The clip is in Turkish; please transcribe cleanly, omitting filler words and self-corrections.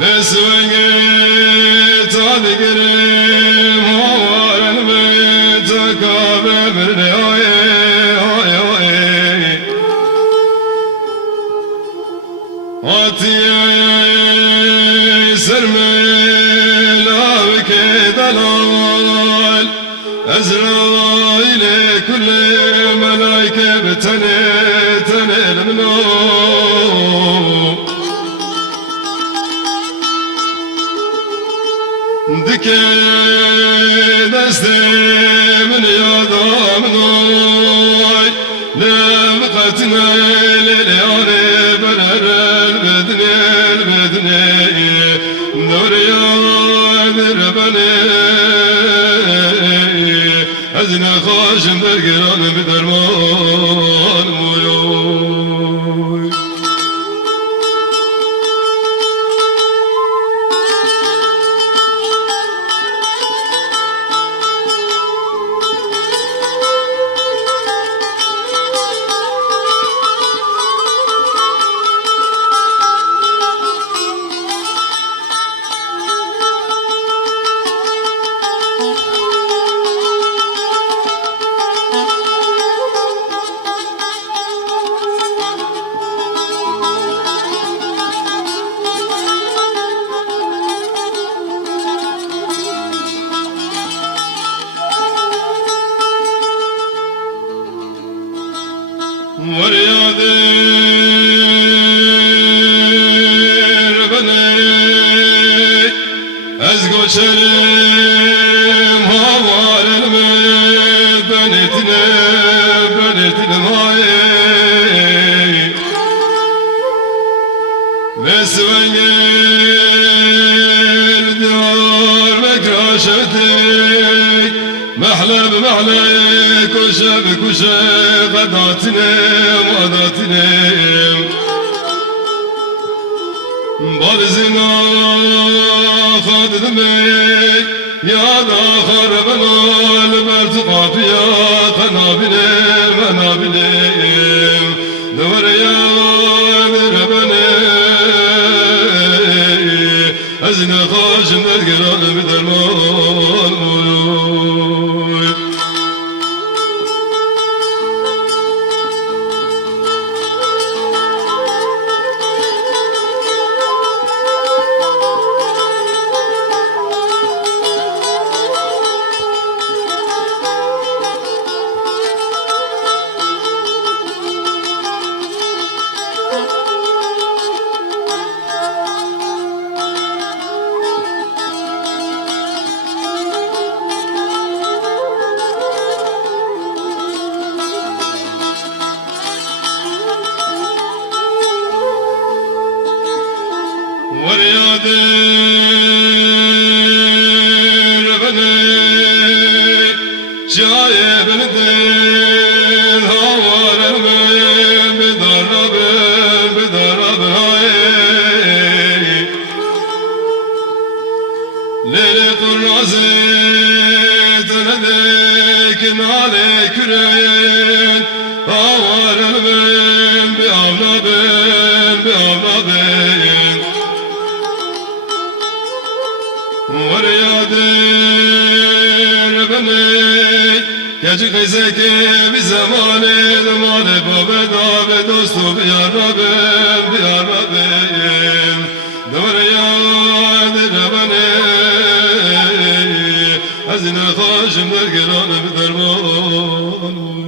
Besvenge tadı girim Havar elbet akabe birne Atiye sermel avke dalal Ezrail'e kulle melaike betene tenel mino Dike destemin yadamın oy Nem katine leleyane berer bedne Nur yadir beni Ezine kaşım dergiran bir derman muyoy Var yadir beni Ez göçerim havar elbet Ben etine maye Besvengel diyar ve kraşetik Mehleb kuşeb Qadatinem Barzina khadmek Ya da kharbel Bert qafiya Qanabinim Dvar yadir beni Ezine kaşım dergiran bir derman olur Var yadir beni Caye beni del Havar elbet Bedarabel Lele kurrazet Nedek nale küren Havar elbet Beavlaben Var yadir beni Gece kızeke bir zaman Male babeda ve dostu biyarabem Var yadir beni Ezine kaşım dergiran bir derman